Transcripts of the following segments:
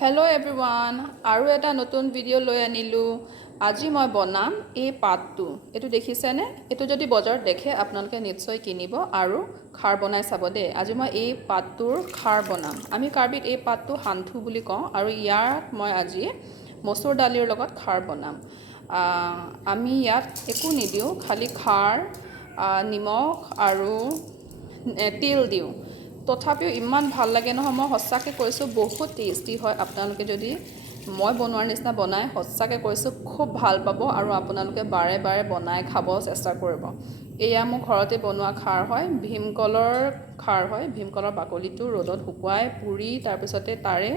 Hello' everyone, আৰু এটা নতুন ভিডিঅ' লৈ আনিলোঁ। আজি মই বনাম এই পাতটো। এইটো দেখিছেনে? এইটো যদি বজাৰত দেখে আপোনালোকে নিশ্চয় কিনিব আৰু খাৰ বনাই চাব দেই। আজি মই এই পাতটোৰ খাৰ বনাম। আমি কাৰ্বিত এই পাতটো সান্ধু বুলি কওঁ আৰু ইয়াত মই আজি মচুৰ দালিৰ লগত খাৰ বনাম। আমি ইয়াত একো নিদিওঁ, খালি খাৰ, নিমখ আৰু তিল দিওঁ। তথাপিও ইমান ভাল লাগে নহয়, মই সঁচাকৈ কৈছোঁ বহুত টেষ্টি হয়। আপোনালোকে যদি মই বনোৱাৰ নিচিনা বনাই, সঁচাকৈ কৈছোঁ খুব ভাল পাব আৰু আপোনালোকে বাৰে বাৰে বনাই খাব চেষ্টা কৰিব। এয়া মোৰ ঘৰতে বনোৱা খাৰ হয়, ভীমকলৰ খাৰ হয়। ভীমকলৰ বাকলিটো ৰ'দত শুকুৱাই পুৰি তাৰপিছতে তাৰে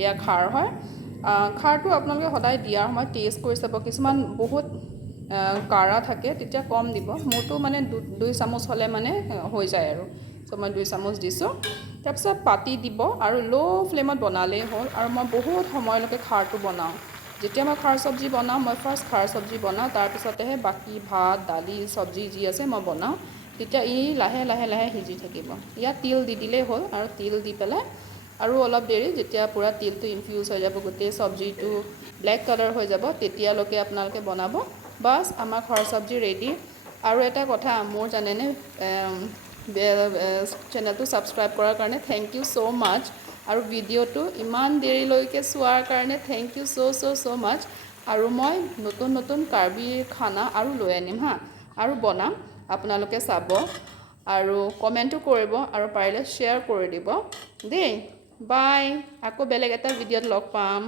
এয়া খাৰ হয়। খাৰটো আপোনালোকে সদায় দিয়াৰ সময়ত টেষ্ট কৰি চাব। কিছুমান বহুত কাঢ়া থাকে, তেতিয়া কম দিব। মোৰতো মানে 2 চামুচ হ'লে মানে হৈ যায় আৰু। ত' মই 2 চামুচ দিছোঁ। তাৰপিছত পাতি দিব আৰু ল' ফ্লেমত বনালেই হ'ল। আৰু মই বহুত সময়লৈকে খাৰটো বনাওঁ। যেতিয়া মই খাৰ চব্জি বনাওঁ, মই ফাৰ্ষ্ট খাৰ চব্জি বনাওঁ, তাৰপিছতেহে বাকী ভাত, দালি, চব্জি যি আছে মই বনাওঁ। তেতিয়া ই লাহে লাহে লাহে সিজি থাকিব। ইয়াত তিল দি দিলেই হ'ল আৰু তিল দি পেলাই আৰু অলপ দেৰি যেতিয়া পূৰা তিলটো ইনফিউজ হৈ যাব, গোটেই চব্জিটো ব্লেক কালাৰ হৈ যাব, তেতিয়ালৈকে আপোনালোকে বনাব। বাছ, আমাৰ খাৰ চব্জি ৰেডি। আৰু এটা কথা, মোৰ জানেনে, চেনেলটো ছাবস্ক্ৰাইব কৰাৰ কাৰণে থেংক ইউ ছ' মাছ। আৰু ভিডিঅ'টো ইমান দেৰিলৈকে চোৱাৰ কাৰণে থেংক ইউ ছ' মাছ। আৰু মই নতুন নতুন কাৰ্বি খানা আৰু লৈ আনিম হা, আৰু বনাম। আপোনালোকে চাব আৰু কমেণ্টো কৰিব আৰু পাৰিলে শ্বেয়াৰ কৰি দিব দেই। বাই, আকৌ বেলেগ এটা ভিডিঅ'ত লগ পাম।